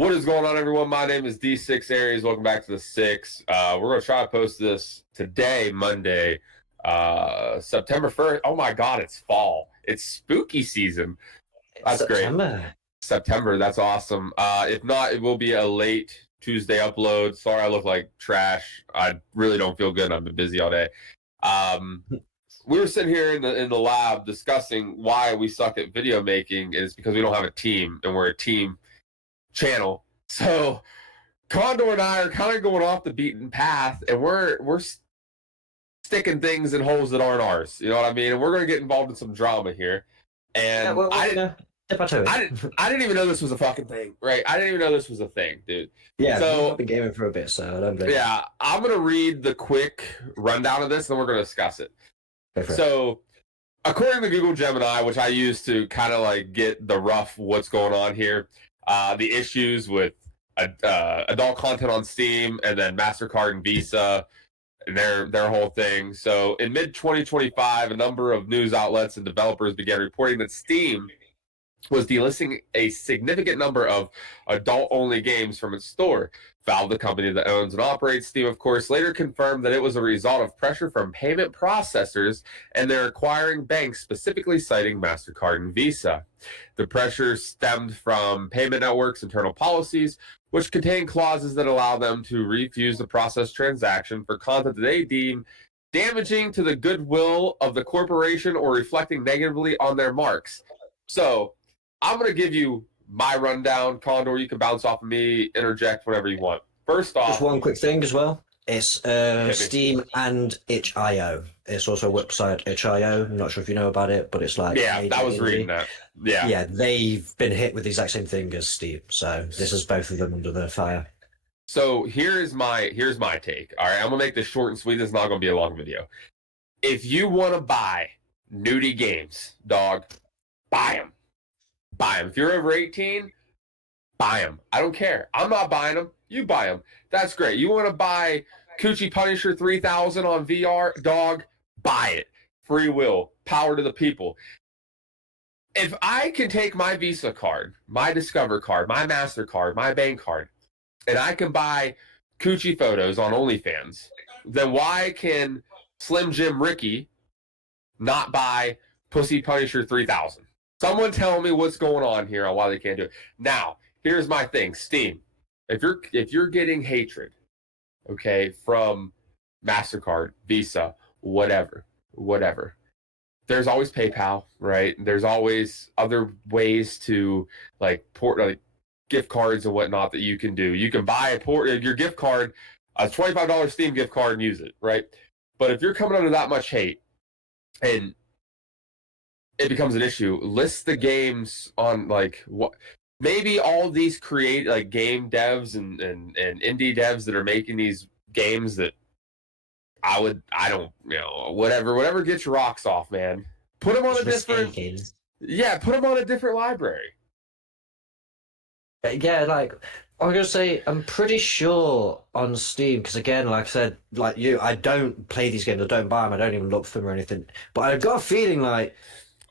What is going on, everyone? My name is TheSix Aries. Welcome back to TheSix. We're going to try to post this today, Monday, September 1st. Oh my God, it's fall. It's spooky season. That's September. great. September, that's awesome. If not, it will be a late Tuesday upload. Sorry I look like trash. I really don't feel good. I've been busy all day. We were sitting here in the lab discussing why we suck at video making is because we don't have a team, and we're a team channel. So Condor and I are kind of going off the beaten path, and we're sticking things in holes that aren't ours. You know what I mean? And we're going to get involved in some drama here. And I didn't even know this was a fucking thing, right? I didn't even know this was a thing, dude. Yeah, so I've been gaming for a bit, so I don't blame yeah, I'm going to read the quick rundown of this, and then we're going to discuss it. So, according to Google Gemini, which I use to kind of like get the rough what's going on here, the issues with adult content on Steam and then Mastercard and Visa, their whole thing. So, in mid-2025, a number of news outlets and developers began reporting that Steam was delisting a significant number of adult-only games from its store. Valve, the company that owns and operates Steam, of course, later confirmed that it was a result of pressure from payment processors and their acquiring banks, specifically citing Mastercard and Visa. The pressure stemmed from payment networks' internal policies, which contain clauses that allow them to refuse the processed transaction for content that they deem damaging to the goodwill of the corporation or reflecting negatively on their marks. So, I'm going to give you my rundown. Condor, you can bounce off of me, interject whatever you want. First off, just one quick thing as well. It's Steam and itch.io. It's also a website, itch.io. I'm not sure if you know about it, but it's like... Yeah, I was reading that. Yeah. Yeah, they've been hit with the exact same thing as Steam. So this is both of them under the fire. So here's my take. All right, I'm going to make this short and sweet. This is not going to be a long video. If you want to buy nudie games, dog, buy them. Buy them. If you're over 18, buy them. I don't care. I'm not buying them. You buy them. That's great. You want to buy Coochie Punisher 3000 on VR, dog, buy it. Free will. Power to the people. If I can take my Visa card, my Discover card, my Mastercard, my bank card, and I can buy Coochie photos on OnlyFans, then why can Slim Jim Ricky not buy Pussy Punisher 3000? Someone tell me what's going on here on why they can't do it. Now, here's my thing, Steam. If you're getting hatred, okay, from Mastercard, Visa, whatever, there's always PayPal, right? There's always other ways to like gift cards and whatnot that you can do. You can buy your gift card, a $25 Steam gift card, and use it, right? But if you're coming under that much hate, and it becomes an issue, list the games on like what maybe all these game devs and indie devs that are making these games that whatever gets your rocks off, man. Put them on a different put them on a different library. Yeah, like I was gonna say, I'm pretty sure on Steam, because again, like I said, like you, I don't play these games, I don't buy them, I don't even look for them or anything. But I've got a feeling like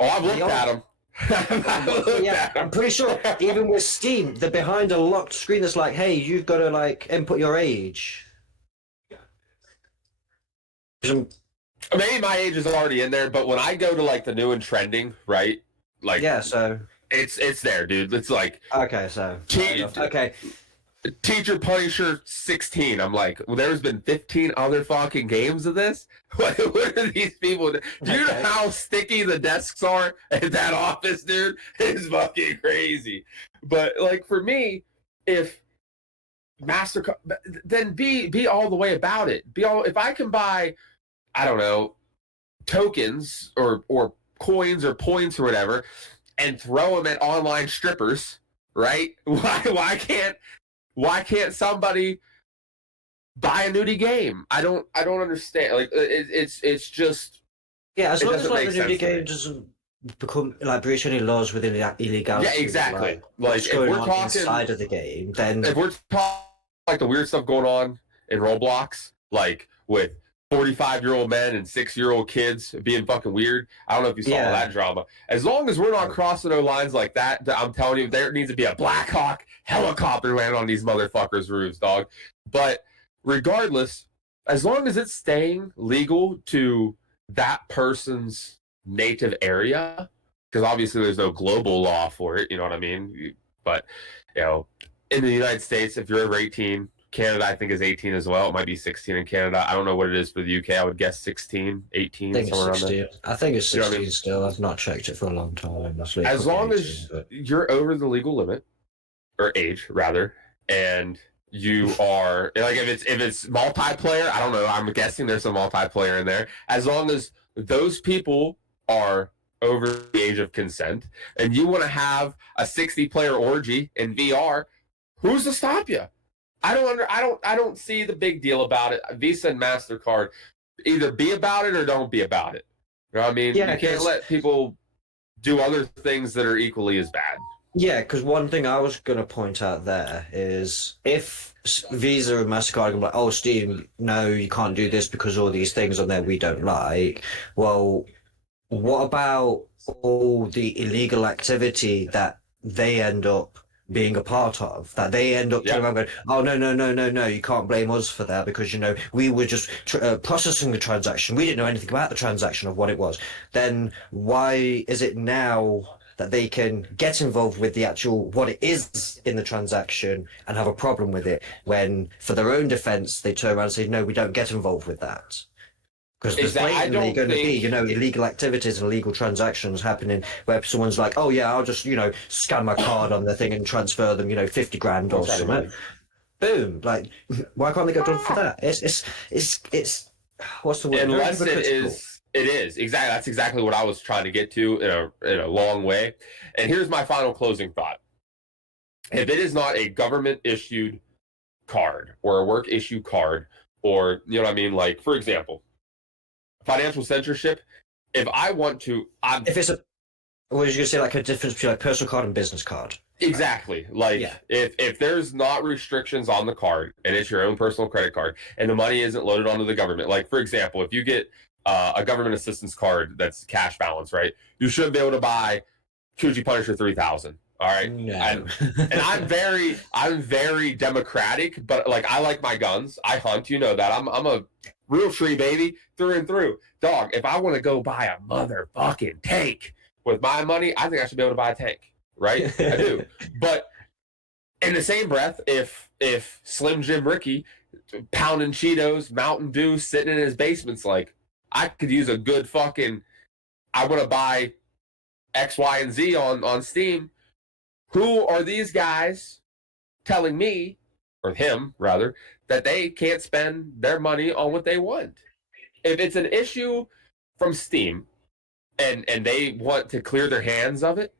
I've looked at them. I'm pretty sure even with Steam, they're behind a locked screen that's like, hey, you've got to like input your age. Maybe my age is already in there, but when I go to like the new and trending, right? Like so it's there, dude. It's like okay. Teacher Punisher 16. I'm like, well, there's been 15 other fucking games of this. What are these people? Do you know how sticky the desks are at that office, dude? It's fucking crazy. But like for me, if Mastercard, then be all the way about it. If I can buy, I don't know, tokens or coins or points or whatever, and throw them at online strippers, right? Why can't somebody buy a nudie game? I don't understand. Like it's just as long as like the nudie game doesn't become like breach any laws within the illegality. Yeah, exactly. Like if we're talking inside of the game, then if we're talking like the weird stuff going on in Roblox, like with 45-year-old men and 6-year-old kids being fucking weird. I don't know if you saw that drama. As long as we're not crossing no lines like that, I'm telling you, there needs to be a Black Hawk helicopter land on these motherfuckers' roofs, dog. But regardless, as long as it's staying legal to that person's native area, because obviously there's no global law for it, you know what I mean? But, you know, in the United States, if you're over 18, Canada, I think, is 18 as well. It might be 16 in Canada. I don't know what it is for the UK. I would guess 16, 18, I think somewhere it's 16. around there. I think it's 16 I mean? still. I've not checked it for a long time. As long as you're over the legal limit, or age, rather, and you are, like, if it's multiplayer, I don't know. I'm guessing there's some multiplayer in there. As long as those people are over the age of consent, and you want to have a 60-player orgy in VR, who's to stop you? I don't see the big deal about it. Visa and Mastercard, either be about it or don't be about it. You know what I mean? Yeah, you can't let people do other things that are equally as bad. Yeah, because one thing I was going to point out there is if Visa and Mastercard are like, oh, Steam, no, you can't do this because all these things on there we don't like. Well, what about all the illegal activity that they end up being a part of, that they end up turning around going, oh, no, you can't blame us for that because, you know, we were just processing the transaction. We didn't know anything about the transaction of what it was. Then why is it now that they can get involved with the actual, what it is in the transaction and have a problem with it when, for their own defense, they turn around and say, no, we don't get involved with that? Because there's blatantly going to be, you know, illegal activities and illegal transactions happening where someone's like, oh yeah, I'll just, you know, scan my card on the thing and transfer them, you know, 50 grand or something. Boom. Like, why can't they get done for that? It's what's the word? Unless it is. Exactly. That's exactly what I was trying to get to in a long way. And here's my final closing thought. If it is not a government issued card or a work issue card, or, you know what I mean? Like, for example, financial censorship. If I want to, if it's a, what was you gonna say? Like a difference between like personal card and business card. Exactly. Like if there's not restrictions on the card and it's your own personal credit card and the money isn't loaded onto the government. Like, for example, if you get a government assistance card that's cash balance, right? You should be able to buy Coochie Punisher 3000. All right. No. And I'm very democratic, but like I like my guns. I hunt, you know that. I'm a real tree baby through and through. Dog, if I want to go buy a motherfucking tank with my money, I think I should be able to buy a tank. Right? I do. But in the same breath, if Slim Jim Ricky pounding Cheetos, Mountain Dew, sitting in his basement's like, I could use a good fucking, I want to buy X, Y, and Z on Steam. Who are these guys telling me, or him rather, that they can't spend their money on what they want? If it's an issue from Steam and they want to clear their hands of it,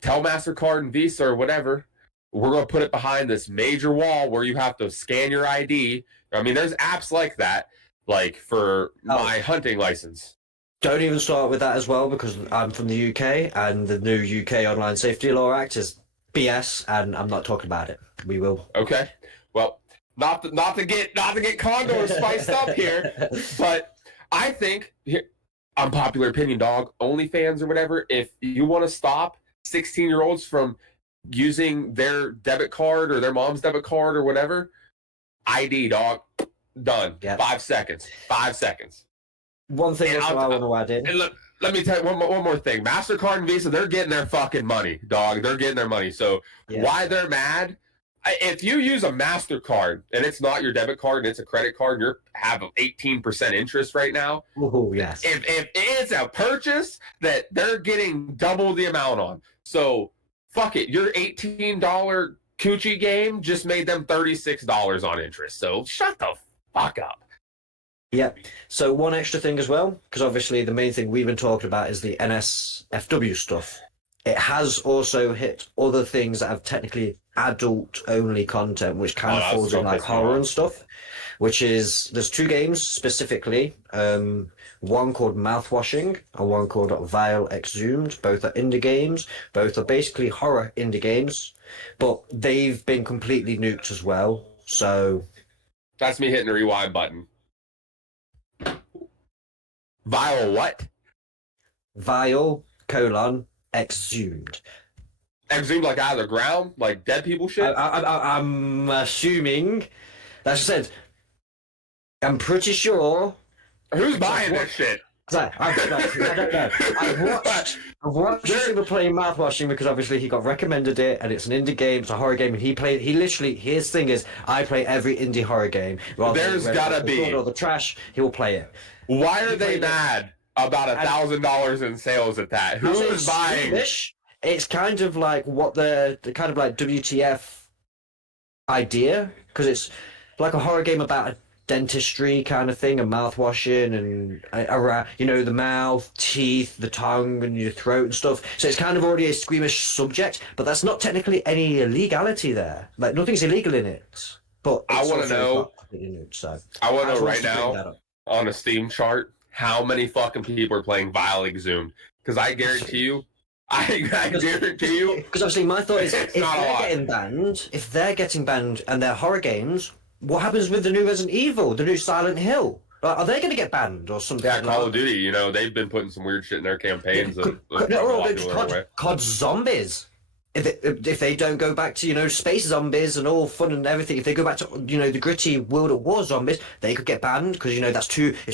tell Mastercard and Visa or whatever, we're going to put it behind this major wall where you have to scan your ID. I mean, there's apps like that, like for my hunting license. Don't even start with that as well, because I'm from the UK and the new UK Online Safety Law Act is BS, and I'm not talking about it. We will. Okay. Well, not to get Condor spiced up here, but I think, unpopular opinion, dog, OnlyFans or whatever, if you want to stop 16-year-olds from using their debit card or their mom's debit card or whatever, ID, dog, done. Yep. 5 seconds. 5 seconds. One thing I want to add in. And let me tell you one more thing. Mastercard and Visa, they're getting their fucking money, dog. They're getting their money. So why they're mad? If you use a Mastercard and it's not your debit card and it's a credit card, you have 18% interest right now. Oh, yes. If it's a purchase that they're getting double the amount on. So fuck it. Your $18 coochie game just made them $36 on interest. So shut the fuck up. Yeah. So one extra thing as well, because obviously the main thing we've been talking about is the NSFW stuff. It has also hit other things that have technically adult-only content, which kind of falls in like horror and stuff, which is, there's 2 games specifically, one called Mouthwashing and one called Vile Exhumed. Both are indie games. Both are basically horror indie games, but they've been completely nuked as well. So that's me hitting the rewind button. Vile what? Vile, exhumed. Exhumed like out of the ground? Like dead people shit? I'm assuming. That's said. I'm pretty sure. Who's buying this shit? I don't know. I've watched him playing mouthwashing because obviously he got recommended it, and it's an indie game, it's a horror game, and he literally, his thing is, I play every indie horror game. There's gotta be. Or the trash, he will play it. Why are they mad about $1,000 in sales at that? Who is buying? It's kind of like what the kind of like WTF idea, because it's like a horror game about a dentistry kind of thing, and mouth washing, and around, you know, the mouth, teeth, the tongue, and your throat and stuff. So it's kind of already a squeamish subject, but that's not technically any illegality there. Like nothing's illegal in it. But I want to know. So I want to know right now on a Steam chart how many fucking people are playing Vile Exhumed, because I guarantee you. I guarantee you. Because obviously my thought is, if they're getting banned and they're horror games, what happens with the new Resident Evil, the new Silent Hill? Are they going to get banned or something? Yeah, Call of Duty. You know, they've been putting some weird shit in their campaigns. COD Zombies. If they don't go back to, you know, space zombies and all fun and everything, if they go back to, you know, the gritty World at War zombies, they could get banned because, you know, it's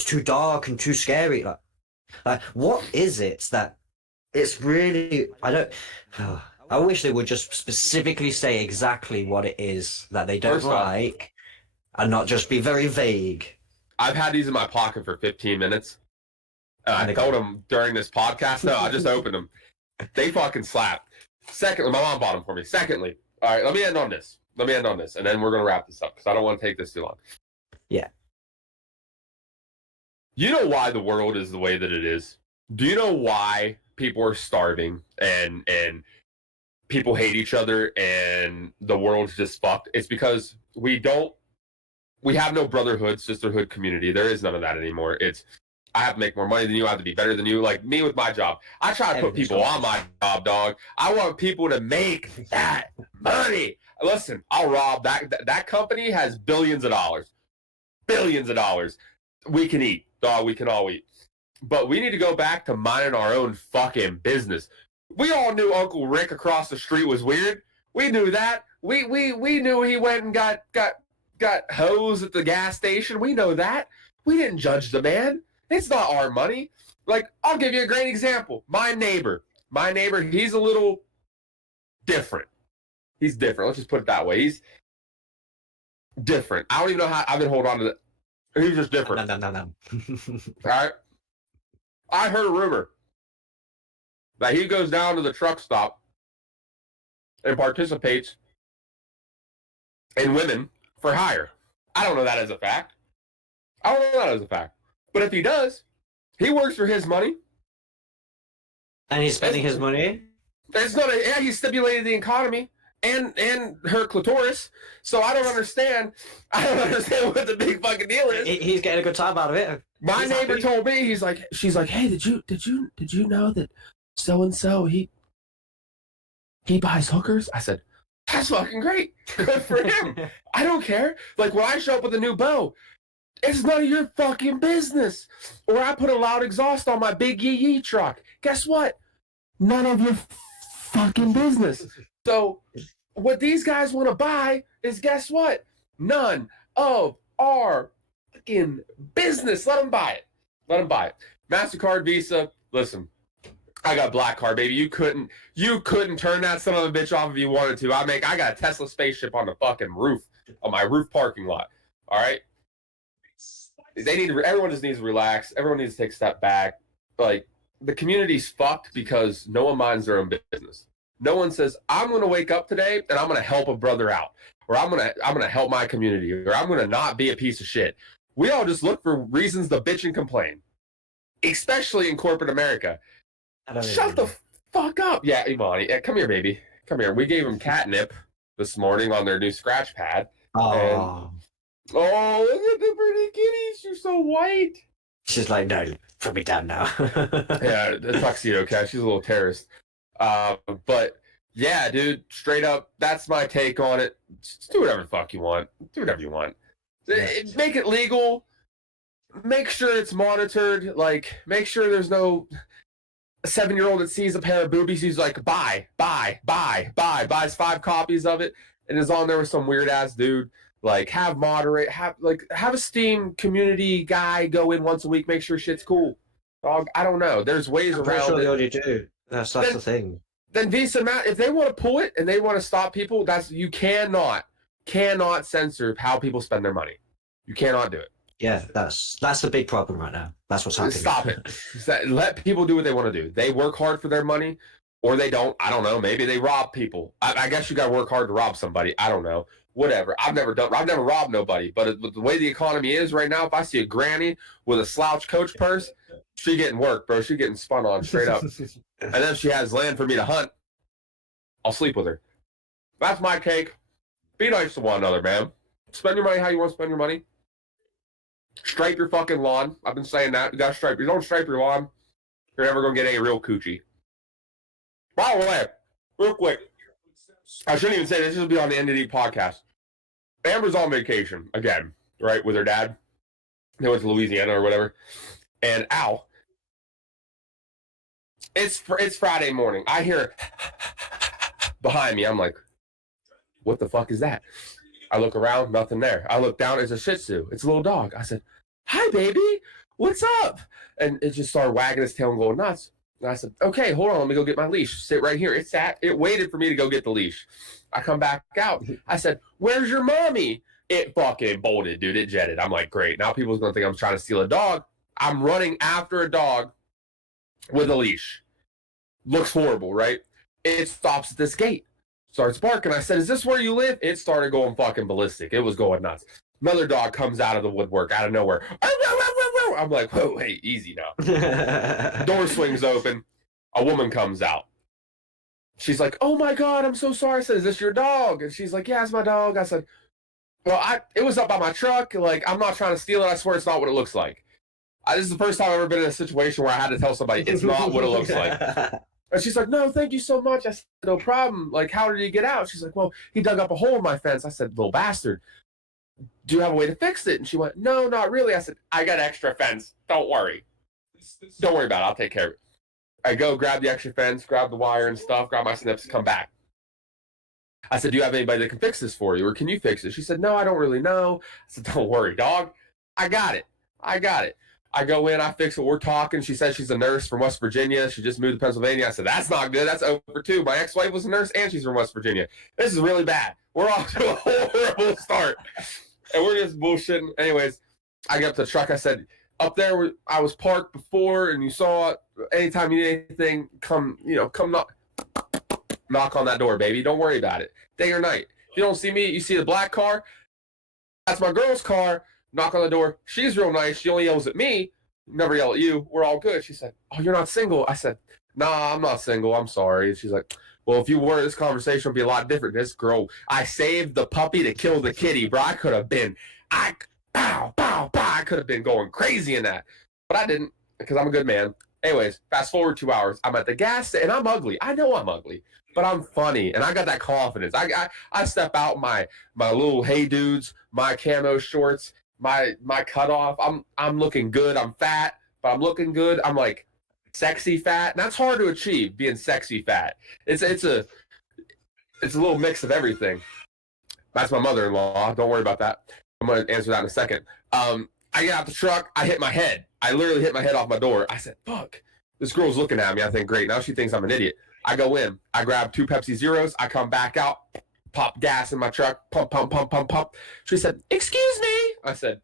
too dark and too scary. Like what is it that it's really? I wish they would just specifically say exactly what it is that they don't like. And not just be very vague. I've had these in my pocket for 15 minutes. I told them during this podcast. No, I just opened them. They fucking slap. Secondly, my mom bought them for me. Secondly, all right, let me end on this. And then we're going to wrap this up because I don't want to take this too long. Yeah. You know why the world is the way that it is? Do you know why people are starving and people hate each other and the world's just fucked? It's because we have no brotherhood, sisterhood, community. There is none of that anymore. It's, I have to make more money than you. I have to be better than you. Like me with my job. I try to put people on my job, dog. I want people to make that money. Listen, I'll rob that company has billions of dollars. Billions of dollars. We can eat, dog. We can all eat. But we need to go back to minding our own fucking business. We all knew Uncle Rick across the street was weird. We knew that. We knew he went and got hose at the gas station. We know that. We didn't judge the man. It's not our money. Like, I'll give you a great example. My neighbor, he's a little different. He's different. Let's just put it that way. He's different. I don't even know how I've been holding on to that. He's just different. No. All right. I heard a rumor that he goes down to the truck stop and participates in women for hire. I don't know that as a fact. But if he does, he works for his money. And he's spending his money? It's not he stimulated the economy and her clitoris. So I don't understand what the big fucking deal is. He's getting a good time out of it. My neighbor told me, she's like, hey, did you know that so and so he buys hookers? I said, that's fucking great. Good for him. I don't care. Like when I show up with a new bow, it's none of your fucking business. Or I put a loud exhaust on my big yee truck. Guess what? None of your fucking business. So what these guys want to buy is, guess what? None of our fucking business. Let them buy it. Mastercard, Visa. Listen, I got black card, baby. You couldn't turn that son of a bitch off if you wanted to. I got a Tesla spaceship on the fucking roof, on my roof parking lot. All right. Everyone just needs to relax. Everyone needs to take a step back. Like, the community's fucked because no one minds their own business. No one says, I'm going to wake up today and I'm going to help a brother out, or I'm going to help my community, or I'm going to not be a piece of shit. We all just look for reasons to bitch and complain, especially in corporate America. Shut the fuck up. Yeah, Imani, come here, baby. Come here. We gave him catnip this morning on their new scratch pad. Oh, look at the pretty kitties. You're so white. She's like, no, put me down now. Yeah, the tuxedo cat. She's a little terrorist. But yeah, dude, straight up, that's my take on it. Just do whatever the fuck you want. Do whatever you want. Make it legal. make sure it's monitored. Like, make sure there's no 7-year-old that sees a pair of boobies. He's like, buys 5 copies of it, and is on there with some weird ass dude. Like, have a Steam community guy go in once a week, make sure shit's cool. Dog, I don't know. There's ways I'm around sure it. they already do. That's the thing. Then Visa, Matt, if they want to pull it and they want to stop people, you cannot censor how people spend their money. You cannot do it. Yeah, that's the big problem right now. That's what's happening. Stop it. Let people do what they want to do. They work hard for their money, or they don't. I don't know. Maybe they rob people. I guess you got to work hard to rob somebody. I don't know. Whatever. I've never robbed nobody. But the way the economy is right now, if I see a granny with a slouch Coach purse, she getting work, bro. She getting spun on straight up. And then if she has land for me to hunt, I'll sleep with her. That's my take. Be nice to one another, man. Spend your money how you want to spend your money. Stripe your fucking lawn. I've been saying that. You gotta stripe. You don't stripe your lawn, you're never gonna get any real coochie. By the way, real quick, I shouldn't even say this. This will be on the NDD podcast. Amber's on vacation again, right, with her dad. They went to Louisiana or whatever. And Al, it's Friday morning. I hear behind me. I'm like, what the fuck is that? I look around, nothing there. I look down, it's a Shih Tzu. It's a little dog. I said, hi, baby. What's up? And it just started wagging its tail and going nuts. And I said, okay, hold on. Let me go get my leash. Sit right here. It waited for me to go get the leash. I come back out. I said, where's your mommy? It fucking bolted, dude. It jetted. I'm like, great. Now people's going to think I'm trying to steal a dog. I'm running after a dog with a leash. Looks horrible, right? It stops at this gate. Starts barking. I said, is this where you live? It started going fucking ballistic. It was going nuts. Another dog comes out of the woodwork, out of nowhere. I'm like, whoa, hey, easy now. Door swings open. A woman comes out. She's like, oh my God, I'm so sorry. I said, is this your dog? And she's like, yeah, it's my dog. I said, well, it was up by my truck. Like, I'm not trying to steal it. I swear it's not what it looks like. This is the first time I've ever been in a situation where I had to tell somebody it's not what it looks like. And she's like, no, thank you so much. I said, no problem. Like, how did he get out? She's like, well, he dug up a hole in my fence. I said, little bastard, do you have a way to fix it? And she went, no, not really. I said, I got extra fence. Don't worry. Don't worry about it. I'll take care of it. I go grab the extra fence, grab the wire and stuff, grab my snips, come back. I said, do you have anybody that can fix this for you, or can you fix it? She said, no, I don't really know. I said, don't worry, dog. I got it. I go in, I fix it, we're talking. She says she's a nurse from West Virginia. She just moved to Pennsylvania. I said, that's not good. That's over too. My ex-wife was a nurse and she's from West Virginia. This is really bad. We're off to a horrible start. And we're just bullshitting. Anyways, I get up to the truck. I said, up there where I was parked before and you saw it, anytime you need anything, come knock on that door, baby. Don't worry about it. Day or night. If you don't see me, you see the black car, that's my girl's car. Knock on the door. She's real nice. She only yells at me. Never yell at you. We're all good. She said, oh, you're not single? I said, nah, I'm not single. I'm sorry. She's like, well, if you were, this conversation would be a lot different. This girl, I saved the puppy to kill the kitty, bro. I could have been, I could have been going crazy in that. But I didn't, because I'm a good man. Anyways, fast forward 2 hours. I'm at the gas station, and I'm ugly. I know I'm ugly, but I'm funny, and I got that confidence. I step out my little hey dudes, my camo shorts, my cutoff. I'm looking good. I'm fat, but I'm looking good. I'm like sexy fat. And that's hard to achieve, being sexy fat. It's a little mix of everything. That's my mother-in-law. Don't worry about that. I'm gonna answer that in a second. I get out the truck. I hit my head. I literally hit my head off my door. I said, fuck. This girl's looking at me. I think, great. Now she thinks I'm an idiot. I go in. I grab 2 Pepsi Zeros. I come back out. Pop gas in my truck. Pump, pump, pump, pump, pump. She said, excuse me. I said,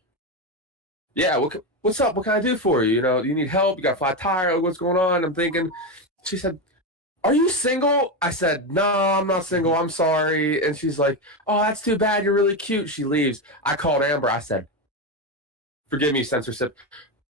yeah, what's up? What can I do for you? You know, you need help? You got a flat tire? What's going on? I'm thinking. She said, are you single? I said, no, I'm not single. I'm sorry. And she's like, oh, that's too bad. You're really cute. She leaves. I called Amber. I said, forgive me, censorship.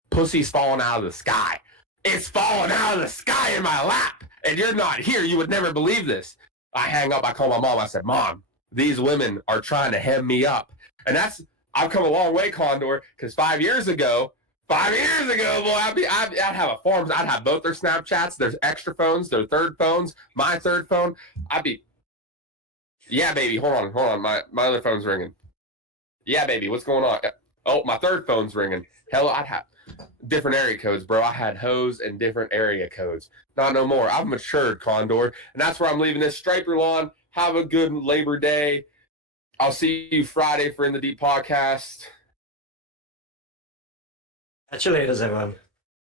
Pussy's falling out of the sky. It's falling out of the sky in my lap. And you're not here. You would never believe this. I hang up. I call my mom. I said, Mom, these women are trying to hem me up. And I've come a long way, Condor, because 5 years ago, boy, I'd have a form. I'd have both their Snapchats, their extra phones, their third phones, my third phone. Yeah, baby, hold on. My other phone's ringing. Yeah, baby, what's going on? Oh, my third phone's ringing. Hell, I'd have different area codes, bro. I had hoes and different area codes. Not no more. I've matured, Condor. And that's where I'm leaving this. Stripe your lawn. Have a good Labor Day. I'll see you Friday for In the Deep podcast. Catch you later, everyone.